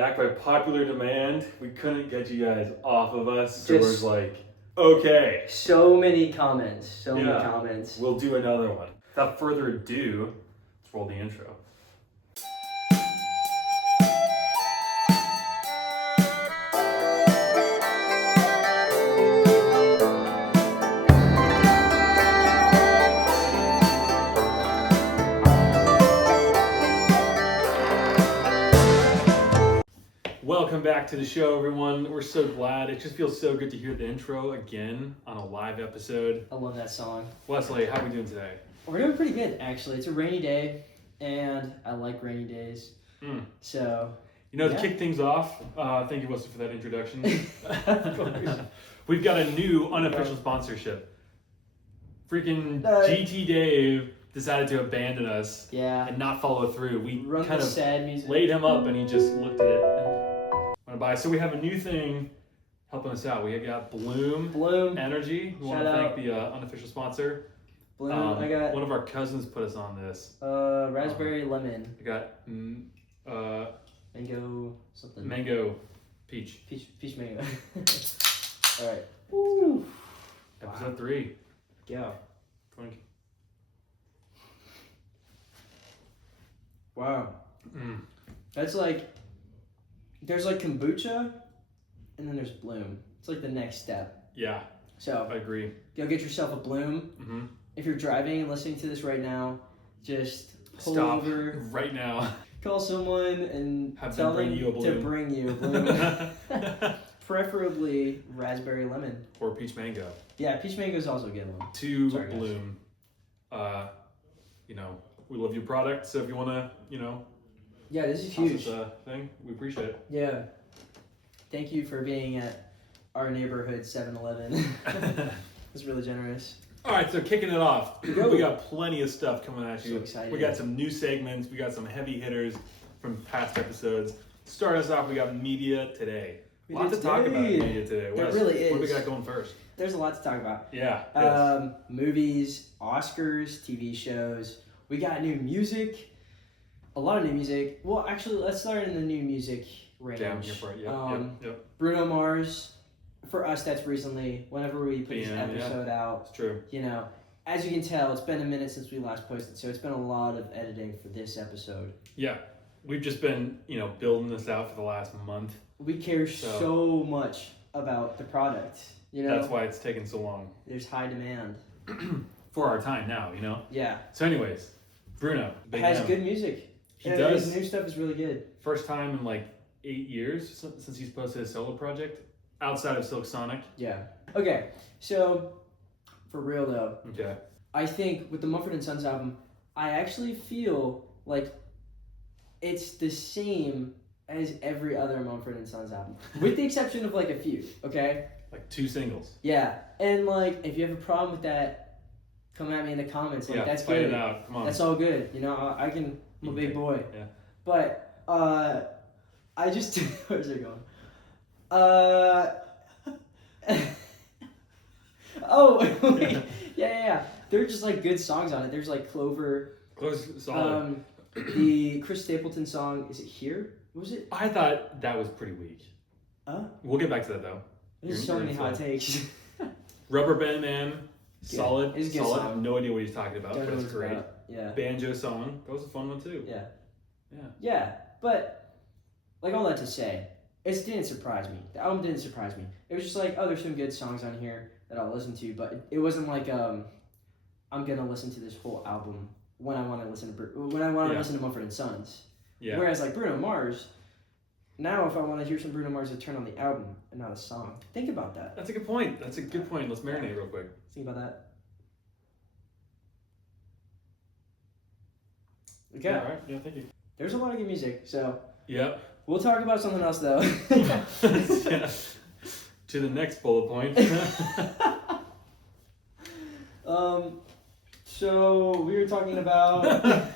back by popular demand. We couldn't get you guys off of us, so we're like, okay. So many comments. Many comments. We'll do another one. Without further ado, let's roll the intro. Welcome back to the show, everyone. We're so glad. It just feels so good to hear the intro again on a live episode. I love that song. Wesley, how are we doing today? We're doing pretty good, actually. It's a rainy day, and I like rainy days. So, to kick things off, thank you, Wesley, for that introduction. We've got a new unofficial sponsorship. Freaking GT Dave decided to abandon us and not follow through. We kind of sad music. Laid him up, and he just looked at it and went by. So we have a new thing helping us out. We got Bloom Energy. We want to thank the unofficial sponsor. Bloom. I got one of our cousins put us on this. Raspberry lemon. I got mango something. Mango peach. Peach mango. All right. Woo. Episode 3. Yeah. 20. Wow. That's like, there's like kombucha, and then there's Bloom. It's like the next step. Yeah. So I agree. Go get yourself a Bloom. Mm-hmm. If you're driving and listening to this right now, just pull Stop over right now. Call someone and tell them to bring you a Bloom. Preferably raspberry lemon. Or peach mango. Yeah, peach mango is also a good one. Bloom. We love your product, so if you want to, yeah, this is huge. Thing, we appreciate it. Yeah. Thank you for being at our neighborhood 7-Eleven. It's really generous. All right, so kicking it off, we got plenty of stuff coming at you. So excited. We got some new segments. We got some heavy hitters from past episodes. Start us off, we got media today. Lots to talk about in media today. There really is. What do we got going first? There's a lot to talk about. Yeah. Movies, Oscars, TV shows. We got new music. A lot of new music. Well, actually, let's start in the new music range. Down here for it. Yep. Bruno Mars. For us, that's recently. Whenever we put this episode out. It's true. As you can tell, it's been a minute since we last posted, so it's been a lot of editing for this episode. Yeah. We've just been, building this out for the last month. We care so much about the product. That's why it's taken so long. There's high demand. For our time now, Yeah. So anyways, Bruno. Has good music. He does. His new stuff is really good. First time in like 8 years since he's posted a solo project outside of Silk Sonic. Yeah. Okay. So, for real though. Okay. I think with the Mumford & Sons album, I actually feel like it's the same as every other Mumford & Sons album, with the exception of like a few. Okay. Like 2 singles. Yeah, and like if you have a problem with that, come at me in the comments. Like that's fight good. It out. Come on. That's all good. I can. I'm a big boy. Yeah. But I just where's it going? Oh wait. Yeah. They're just like good songs on it. There's like Clover. Clover's solid. The Chris Stapleton song, is it Here? What was it? I thought that was pretty weak. We'll get back to that though. There's so many hot takes. Rubber Band Man, solid. It's a good solid. song. I have no idea what he's talking about, but it's great. Yeah. Banjo song, that was a fun one too. Yeah, but like all that to say, it didn't surprise me. The album didn't surprise me. It was just like, there's some good songs on here that I'll listen to, but it wasn't like I'm gonna listen to this whole album when I want to listen to listen to Mumford & Sons. Yeah. Whereas like Bruno Mars, now if I want to hear some Bruno Mars, I turn on the album and not a song. Think about that. That's a good point. Let's marinate real quick. Think about that. Okay. Yeah, all right. Yeah, thank you. There's a lot of good music, so. Yep. We'll talk about something else though. Yeah. To the next bullet point. So we were talking about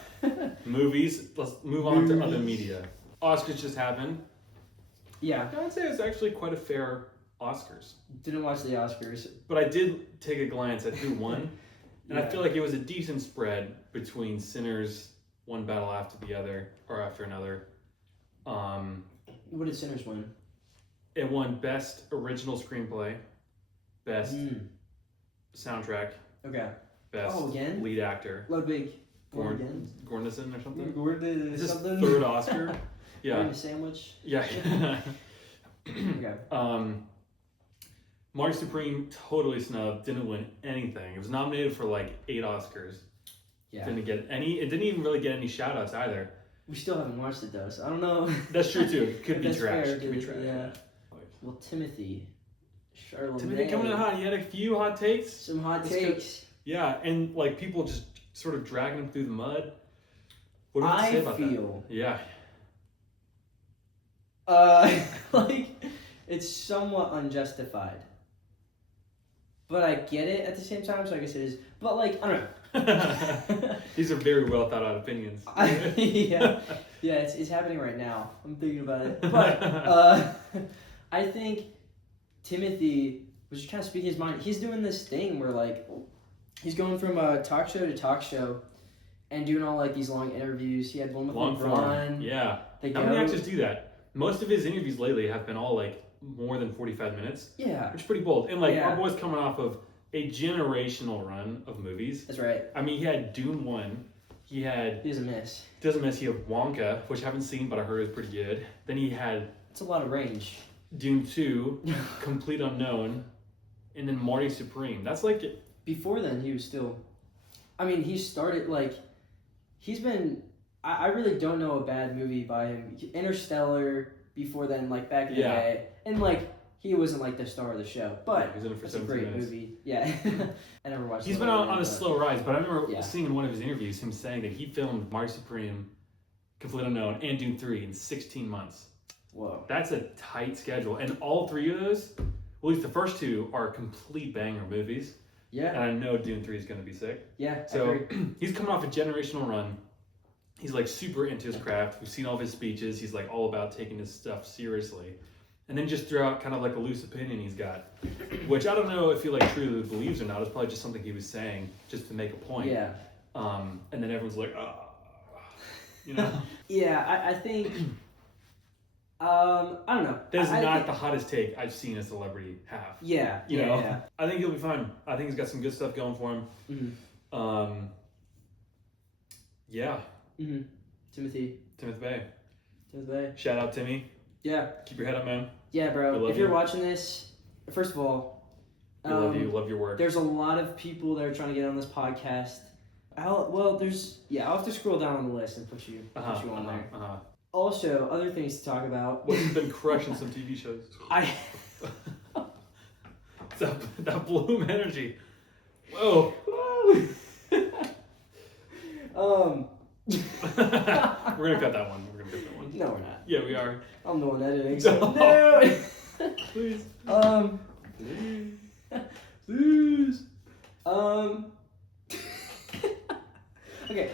movies. Let's move on to other media. Oscars just happened. Yeah. I would say it's actually quite a fair Oscars. Didn't watch the Oscars. But I did take a glance at who won. And I feel like it was a decent spread between Sinners, one battle after the other, or after another. What did Sinners win? It won Best Original Screenplay, Best Soundtrack, Okay. Best again? Lead Actor. Ludwig. Again? Gornison or something? Gordon Is this something? third Oscar? Yeah. A sandwich? Yeah. Okay. Marty Supreme totally snubbed, didn't win anything. It was nominated for like 8 Oscars. Yeah. Didn't get any. It didn't even really get any shout outs either. We still haven't watched it though, so I don't know. That's true too. It could be That's trash. fair, Could be dude. trash. Yeah. Well, Timothy Timothy coming in hot. He had a few hot takes. Some hot That's takes. Yeah, and like people just sort of dragging him through the mud. What do you have to say about feel that? Yeah. like it's somewhat unjustified. But I get it at the same time, so I guess it is. But like, I don't know. These are very well thought out opinions. Yeah, it's happening right now. I'm thinking about it. But I think Timothy was just kind of speaking his mind. He's doing this thing where like he's going from talk show to talk show and doing all like these long interviews. He had one with Long LeBron. form. Yeah. How many actors do that? Most of his interviews lately have been all like more than 45 minutes. Yeah. Which is pretty bold. And like our boy's coming off of a generational run of movies. That's right. I mean, he had Dune 1. He doesn't miss. He had Wonka, which I haven't seen, but I heard is pretty good. Then he had... It's a lot of range. Dune 2, Complete Unknown, and then Marty Supreme. That's like... Before then, he was still... I mean, he started like... He's been... I really don't know a bad movie by him. Interstellar, before then, like back in the day. And like... He wasn't like the star of the show, but he's in it for it's a great movie. Yeah, I never watched. He's been on a slow rise, but I remember seeing in one of his interviews him saying that he filmed Marty Supreme, Complete Unknown, and Dune 3 in 16 months. Whoa, that's a tight schedule, and all 3 of those, well, at least the first 2, are complete banger movies. Yeah, and I know Dune 3 is going to be sick. Yeah, so he's coming off a generational run. He's like super into his craft. We've seen all of his speeches. He's like all about taking his stuff seriously. And then just throw out kind of like a loose opinion he's got, which I don't know if he like truly believes or not. It's probably just something he was saying just to make a point. Yeah. And then everyone's like, you know. Yeah, I think. I don't know. That's not the hottest take I've seen a celebrity have. Yeah. You know. Yeah. I think he'll be fine. I think he's got some good stuff going for him. Mm-hmm. Yeah. Mm-hmm. Timothy Bay. Shout out Timmy. Yeah. Keep your head up, man. Yeah, bro. If you're watching this, first of all, we love you. Love your work. There's a lot of people that are trying to get on this podcast. I'll have to scroll down on the list and put you on there. Also, other things to talk about. Well, you've been crushing some TV shows. that Bloom energy. Whoa. We're gonna cut that one. No, we're not. Yeah, we are. I'm the one editing. So no. Please. Please. Okay.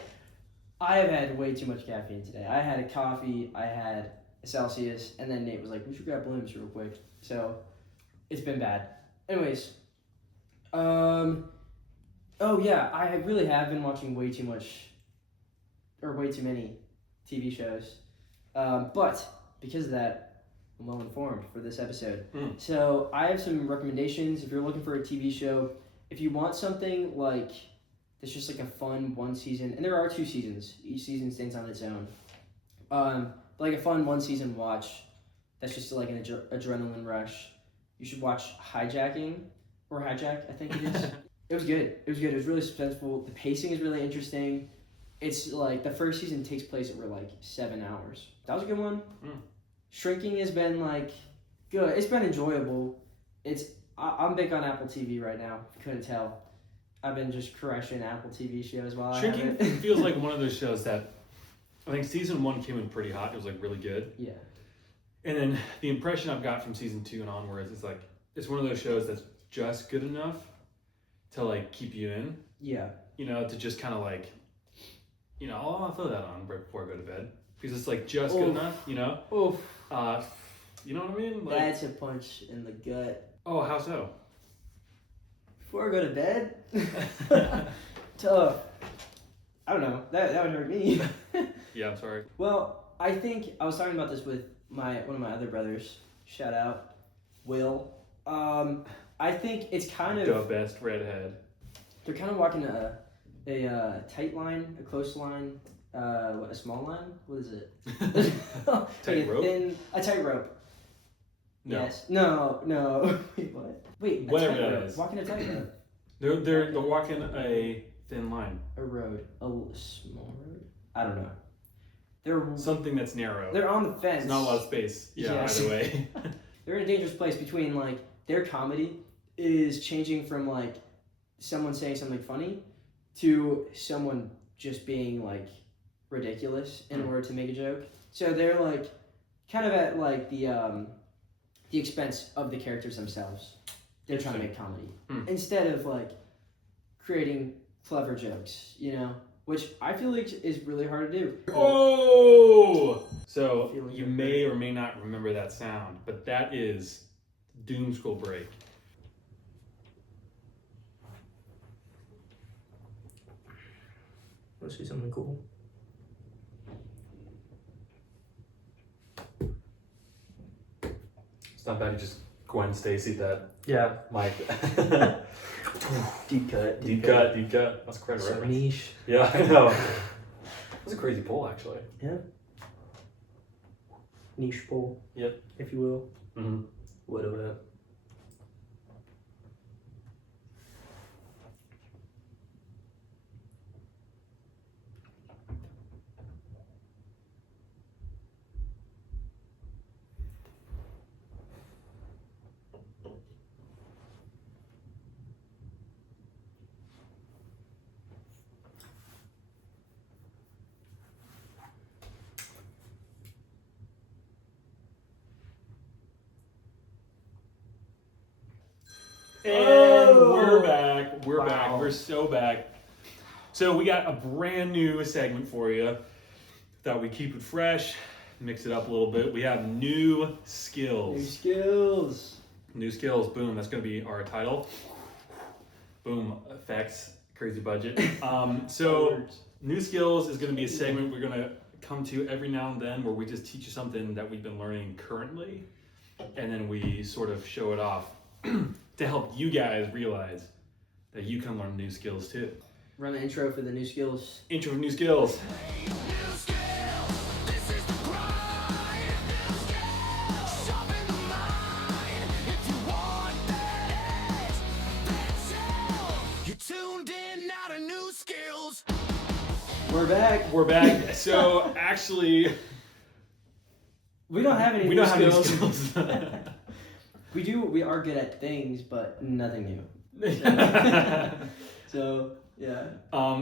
I have had way too much caffeine today. I had a coffee, I had a Celsius, and then Nate was like, we should grab Blooms real quick. So, it's been bad. Anyways. Oh yeah, I really have been watching way too many TV shows. But because of that, I'm well informed for this episode. So I have some recommendations if you're looking for a TV show. If you want something like that's just like a fun 1 season, and there are 2 seasons. Each season stands on its own. Like a fun 1 season watch that's just like an adrenaline rush. You should watch Hijack, I think it is. It was good. It was really suspenseful. The pacing is really interesting. It's like the first season takes place over like 7 hours. That was a good one. Shrinking has been like good. It's been enjoyable. I'm big on Apple TV right now. If you couldn't tell, I've been just crushing Apple TV shows while Shrinking feels like one of those shows that I think season 1 came in pretty hot. It was like really good. Yeah. And then the impression I've got from season 2 and onwards is like it's one of those shows that's just good enough to like keep you in. Yeah. You know, to just kind of like. You know, I'll throw that on right before I go to bed because it's like just good enough. You know. You know what I mean? Like, that's a punch in the gut. Oh, how so? Before I go to bed. Tough. I don't know. That would hurt me. Yeah, I'm sorry. Well, I think I was talking about this with one of my other brothers. Shout out, Will. I think it's kind of The best redhead. they're kind of walking a tight line, a close line, a small line. What is it? Tight rope? A tightrope. No. Yes. No. Wait, what? Wait, Whatever that tightrope. is. Walking a tightrope. They're walking a thin line. A road. A small road? I don't know. They're Something that's narrow. they're on the fence. It's not a lot of space. Yeah, Yes. either way. They're in a dangerous place between like their comedy is changing from like someone saying something funny to someone just being like ridiculous in order to make a joke. So they're like kind of at like the expense of the characters themselves. They're trying to make comedy instead of like creating clever jokes, you know, which I feel like is really hard to do. Oh! So Feeling you good. may or may not remember that sound, but that is Doomscroll Break. Let's see something cool. It's not bad. You just Gwen Stacy that Yeah. mic. Deep cut. Deep cut. That's quite a So reference. niche. Yeah, I know. That's a crazy pull, actually. Niche pull. Yep. If you will. Mm-hmm. Whatever. And we're back. We're back. Wow. We're so back. So we got a brand new segment for you. Thought we'd keep it fresh, mix it up a little bit. We have new skills. New skills. New skills. Boom. That's going to be our title. Boom. Effects. Crazy budget. So new skills is going to be a segment we're going to come to every now and then where we just teach you something that we've been learning currently, and then we sort of show it off to help you guys realize that you can learn new skills too. Run the intro for the new skills. Intro of new skills. We're back. We're back. So actually, We don't have any we new don't have any skills. skills. We are good at things, but nothing new. So, yeah.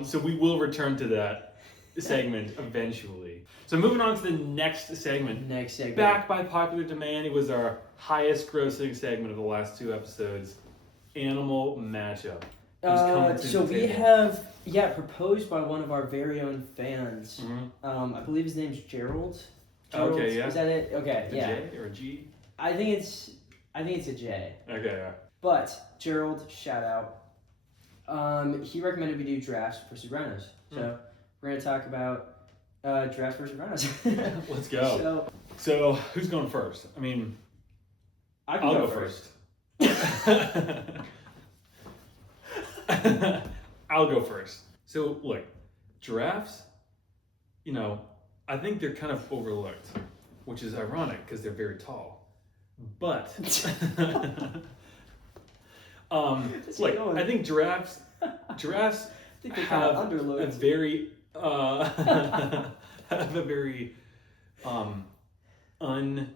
So we will return to that segment eventually. So moving on to the next segment. Next segment. Back by popular demand, it was our highest grossing segment of the last 2 episodes, Animal Matchup. Who's coming to So the we table? have, proposed by one of our very own fans. Mhm. I believe his name's Gerald. Okay, yeah. Is that it? Okay, A yeah. J or a G? I think it's a J. Okay, yeah. But Gerald, shout out. He recommended we do drafts versus rhinos. So we're gonna talk about drafts versus rhinos. Let's go. So who's going first? I mean, I can I'll go go first. I'll go first. So look, giraffes, I think they're kind of overlooked, which is ironic because they're very tall. But like going. I think giraffes I think they're kind have of a underlooked. very have a very unthought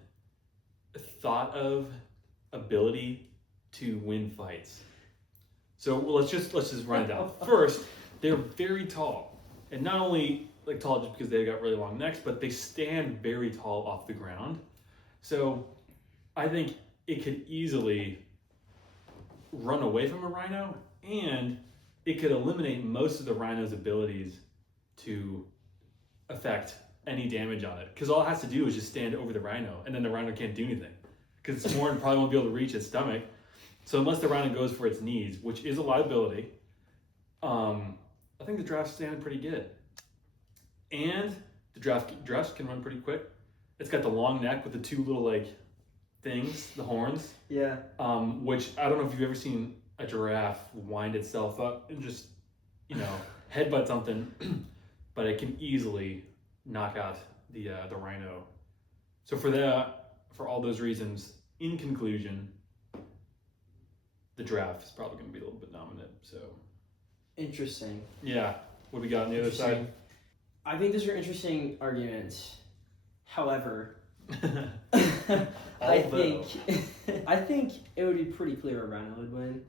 of ability to win fights. So let's just run it down. First, they're very tall, and not only like tall just because they got really long necks, but they stand very tall off the ground. So I think it could easily run away from a rhino, and it could eliminate most of the rhino's abilities to affect any damage on it. Because all it has to do is just stand over the rhino, and then the rhino can't do anything. Because its horn probably won't be able to reach its stomach. So unless the rhino goes for its knees, which is a liability, I think the draft standing pretty good. And the giraffes can run pretty quick. It's got the long neck with the two little like things, the horns. Yeah. Which I don't know if you've ever seen a giraffe wind itself up and just, headbutt something, but it can easily knock out the rhino. So for all those reasons, in conclusion, the giraffe is probably going to be a little bit dominant. So Interesting. yeah, what do we got on the other side? I think those are interesting arguments. However, I think it would be pretty clear a rhino would win.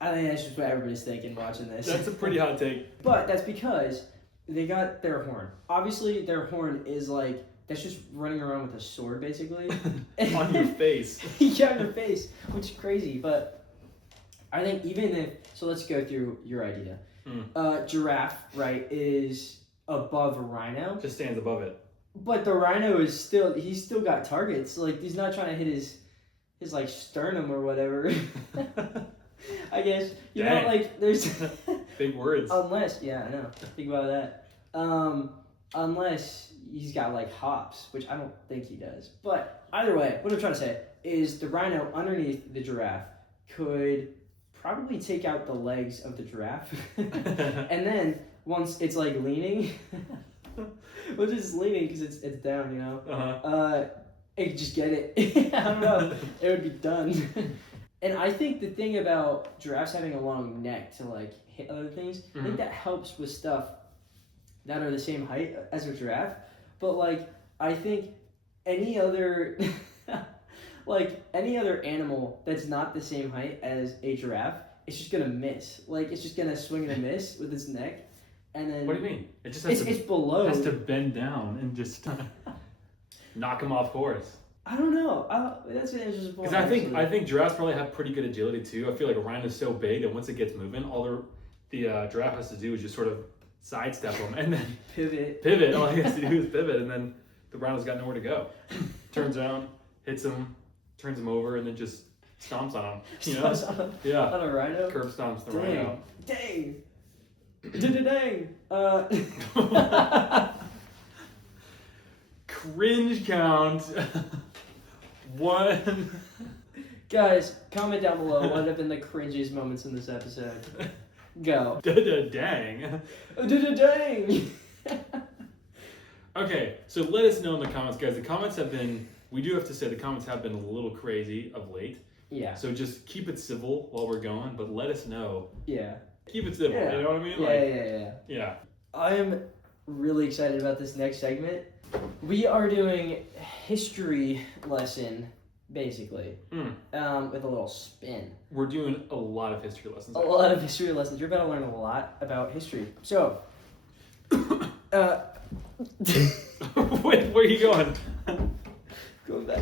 I think that's just what everybody's thinking watching this. That's a pretty hot take. But that's because they got their horn. Obviously, their horn is like, that's just running around with a sword, basically. On your face. Yeah, on your face, which is crazy. But I think even if, so let's go through your idea. Giraffe, right, is above a rhino. Just stands above it. But the rhino he's still got targets. Like, he's not trying to hit his like sternum or whatever. I guess. You know, like, there's big words. Unless, yeah, I know. Think about that. Unless he's got like hops, which I don't think he does. But either way, what I'm trying to say is the rhino underneath the giraffe could probably take out the legs of the giraffe. And then once it's like leaning, once it's leaning because it's down, you know, it could just get it. I don't know. It would be done. And I think the thing about giraffes having a long neck to like hit other things, I think that helps with stuff that are the same height as a giraffe. But like, I think any other like any other animal that's not the same height as a giraffe, it's just gonna miss. Like, it's just gonna swing and a miss with its neck. And then what do you mean? It just has it's below. It has to bend down and just knock him off course. I don't know. That's an interesting point. Because I think giraffes probably have pretty good agility too. I feel like a rhino is so big that once it gets moving, all the giraffe has to do is just sort of sidestep him and then pivot. All he has to do is pivot, and then the rhino's got nowhere to go. Turns around, hits him, turns him over, and then just stomps on him. You know? Yeah. On a rhino. Curb stomps the rhino. Dang. Dang. Cringe count. 1. Guys, comment down below what have been the cringiest moments in this episode. Go. Dang. Dang. Okay, so let us know in the comments, guys. The comments have been, we do have to say, the comments have been a little crazy of late. Yeah. So just keep it civil while we're going, but let us know. Yeah. Keep it civil, you know what I mean? Yeah. I am really excited about this next segment. We are doing history lesson, basically, with a little spin. We're doing a lot of history lessons. A lot of history lessons. You're about to learn a lot about history. So, wait, where are you going? Going back.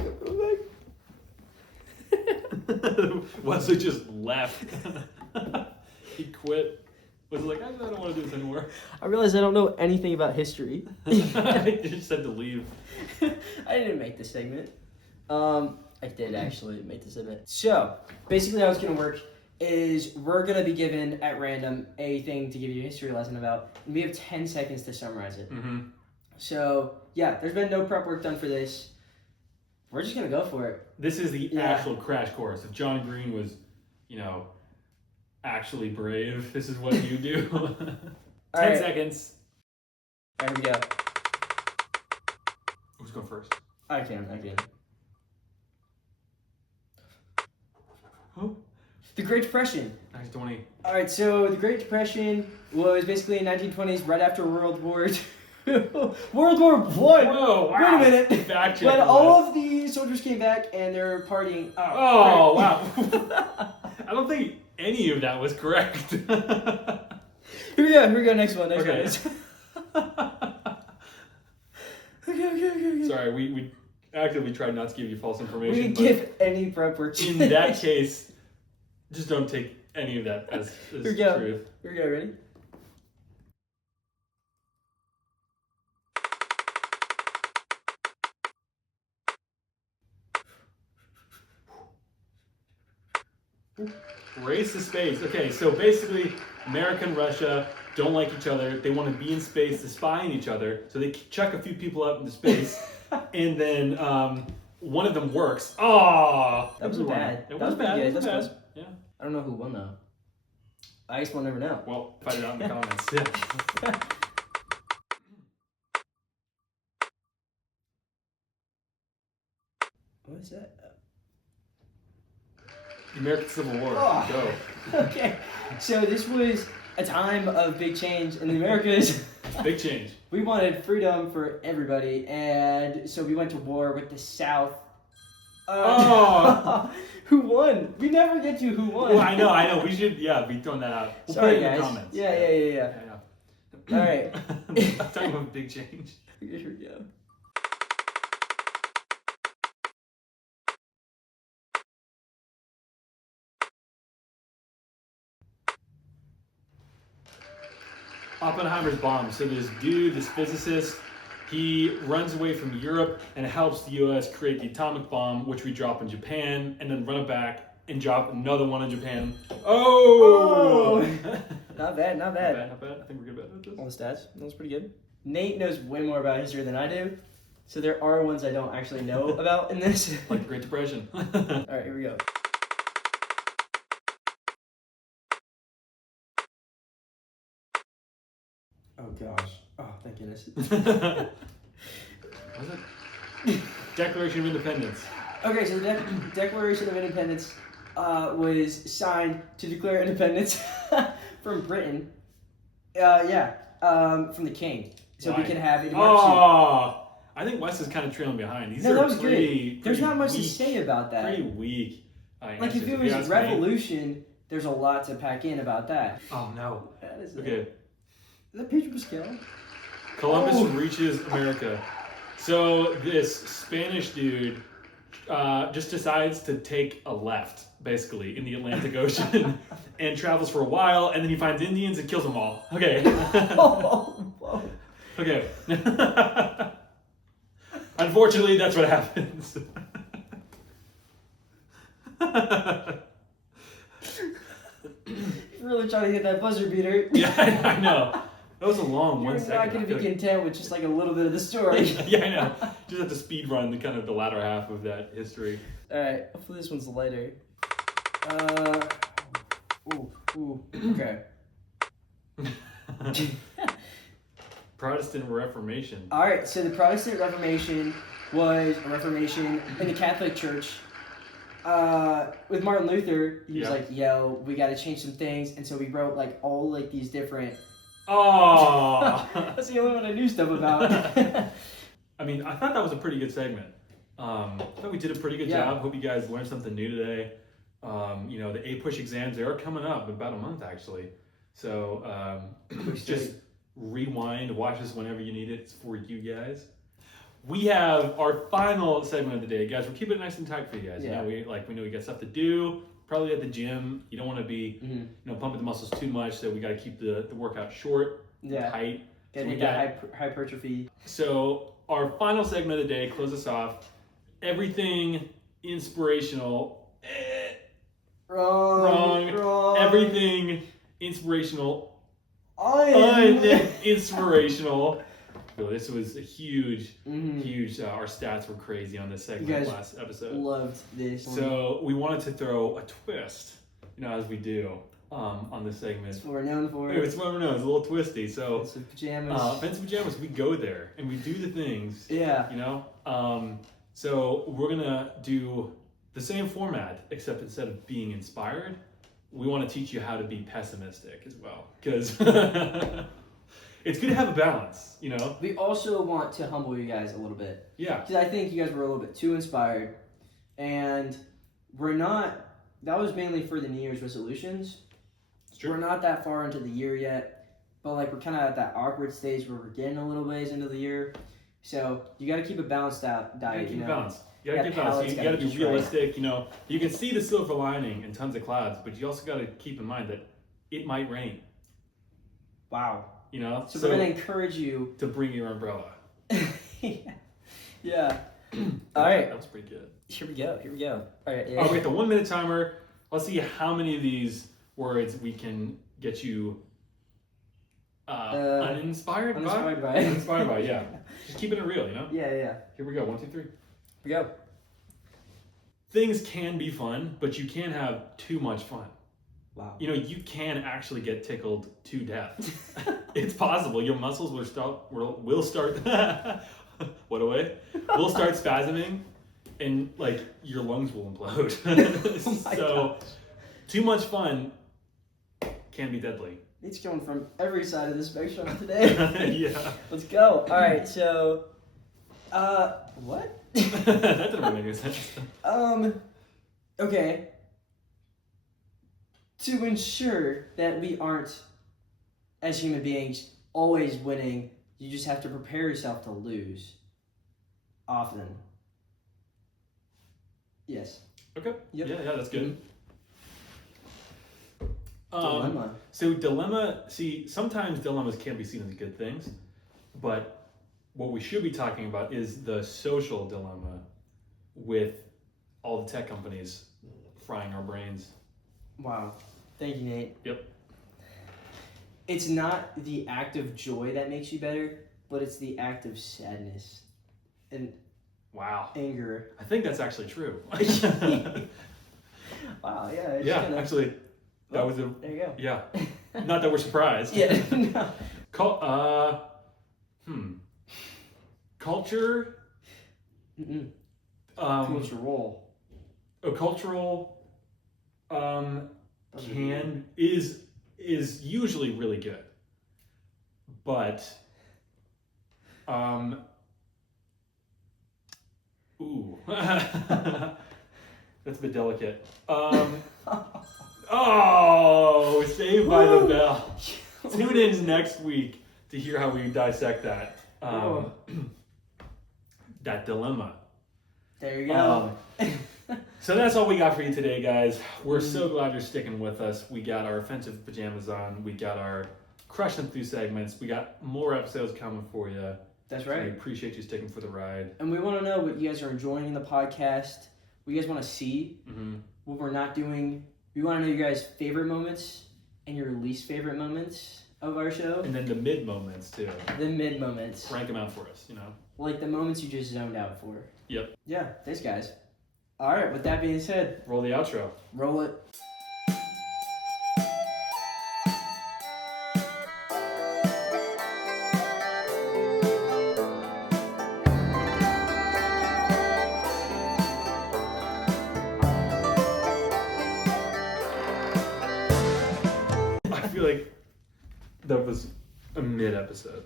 Wesley just left. He quit. Was like, I don't want to do this anymore. I realized I don't know anything about history. You just said to leave. I didn't make this segment. I did actually make this segment. So, basically how it's going to work is we're going to be given at random a thing to give you a history lesson about, and we have 10 seconds to summarize it. So, yeah, there's been no prep work done for this. We're just going to go for it. This is the actual crash course. If John Green was, actually brave, this is what you do. 10 seconds. All right, here we go. Who's going first? I can. Who? The Great Depression. 1920. All right, so the Great Depression was basically in 1920s, right after World War II. World War I. Whoa! Wow. Wait a minute. Fact check. When all of the soldiers came back and they're partying. Oh wow! I don't think any of that was correct. Here we go. Next one. Okay. Sorry, we actively tried not to give you false information. We didn't give any prep work. In that case, just don't take any of that as truth. Here we go. Ready? Race to space. Okay, so basically, America and Russia don't like each other. They want to be in space to spy on each other. So they chuck a few people up into space, and then one of them works. Oh, that wasn't bad. It That was bad. pretty It good. was That's bad. cool. Yeah. I don't know who won though. I guess we'll never know. Well, find it out in the comments. Yeah. What is that? The American Civil War. Oh. Go. Okay, so this was a time of big change in the Americas. Big change. We wanted freedom for everybody, and so we went to war with the South. Oh! Who won? We never get to who won. Well, I know. We should, be throwing that out. We'll Sorry, put it in guys. the comments. Yeah. All right. I'm talking about big change. Here we go. Oppenheimer's bomb. So this dude, this physicist, he runs away from Europe and helps the U.S. create the atomic bomb, which we drop in Japan, and then run it back and drop another one in Japan. Oh! Not bad. Not bad. I think we're good about this. All the stats. That was pretty good. Nate knows way more about history than I do, so there are ones I don't actually know about in this. Like the Great Depression. All right, here we go. Oh gosh. Oh, thank goodness. Was it? Declaration of Independence. Okay, so the Declaration of Independence was signed to declare independence from Britain. From the king. So we Why? can have a democracy. Oh! I think Wes is kind of trailing behind. These No, are that was pretty, good. There's not much to weak, say about that. Pretty weak. Like if it was revolution, there's a lot to pack in about that. Oh no. That is Okay. Is that Pedro Pascal? Columbus reaches America. So this Spanish dude just decides to take a left, basically, in the Atlantic Ocean and travels for a while, and then he finds Indians and kills them all. Okay. Whoa. Okay. Unfortunately, that's what happens. You're really trying to hit that buzzer beater. Yeah, I know. That was a long You're 1 second. not going to be content with just like a little bit of the story. Yeah, I know. Just have to speed run the latter half of that history. Alright, hopefully this one's lighter. Okay. Protestant Reformation. Alright, so the Protestant Reformation was a reformation in the Catholic Church. With Martin Luther, he was like, yo, we gotta change some things, and so we wrote like all like these different. Oh, that's the only one I knew stuff about. I mean, I thought that was a pretty good segment. I thought we did a pretty good job. Hope you guys learned something new today. The A-Push exams, they are coming up in about a month actually. So just rewind, watch this whenever you need it. It's for you guys. We have our final segment of the day, guys. We're keeping it nice and tight for you guys. Yeah. We know we got stuff to do. Probably at the gym. You don't want to be, pumping the muscles too much. So we got to keep the workout short, tight. Gotta get that hypertrophy. So our final segment of the day, close us off. Everything inspirational. Wrong. Everything inspirational. Inspirational. This was a huge. Our stats were crazy on this segment last episode. Loved this. So we wanted to throw a twist, as we do on this segment. It's what we're known for. It's what we're known. It's a little twisty. So Fancy pajamas. Fancy pajamas. We go there and we do the things. Yeah. So we're gonna do the same format, except instead of being inspired, we want to teach you how to be pessimistic as well, because. It's good to have a balance, We also want to humble you guys a little bit. Yeah. Because I think you guys were a little bit too inspired. And we're not, that was mainly for the New Year's resolutions. It's true. We're not that far into the year yet. But we're kind of at that awkward stage where we're getting a little ways into the year. So you got to keep a balanced diet, You gotta keep balance. You Yeah, gotta keep balance. You gotta be realistic, right. You can see the silver lining in tons of clouds, but you also gotta keep in mind that it might rain. Wow. So we're going to encourage you to bring your umbrella. Yeah. All right. That was pretty good. Here we go. All right. Oh, wait, the 1 minute timer. Let's see how many of these words we can get you uninspired by. Uninspired by, yeah. Just keeping it real, you know? Yeah. Here we go. 1, 2, 3. Here we go. Things can be fun, but you can have too much fun. Wow. You know, you can actually get tickled to death. It's possible. Your muscles will start. Will start. What a way! Will start spasming, and like your lungs will implode. Gosh. Too much fun can be deadly. It's going from every side of the spectrum today. Yeah. Let's go. All right. So, what? That didn't make any sense. Okay. To ensure that we aren't, as human beings, always winning, you just have to prepare yourself to lose. Often. Yes. Okay. Yep. Yeah, that's good. Dilemma. So dilemma. See, sometimes dilemmas can be seen as good things, but what we should be talking about is the social dilemma with all the tech companies frying our brains. Wow. Thank you, Nate. Yep. It's not the act of joy that makes you better, but it's the act of sadness and Wow. anger. I think that's actually true. Wow, yeah. Yeah, actually, that was there you go. yeah. Not that we're surprised. Yeah. No. Culture. Too much to roll. A cultural is usually really good, but ooh, that's a bit delicate. Oh, Saved by the Bell. Tune in next week to hear how we dissect that that dilemma. There you go. So that's all we got for you today, guys. We're so glad you're sticking with us. We got our offensive pajamas on. We got our crushing through segments. We got more episodes coming for you. That's right. We appreciate you sticking for the ride. And we want to know what you guys are enjoying in the podcast. What you guys want to see. What we're not doing. We want to know your guys' favorite moments and your least favorite moments of our show. And then the mid moments too. The mid moments. Rank them out for us, you know. Like the moments you just zoned out for. Yep. Yeah, thanks guys. All right, with that being said, roll the outro. Roll it. I feel like that was a mid episode.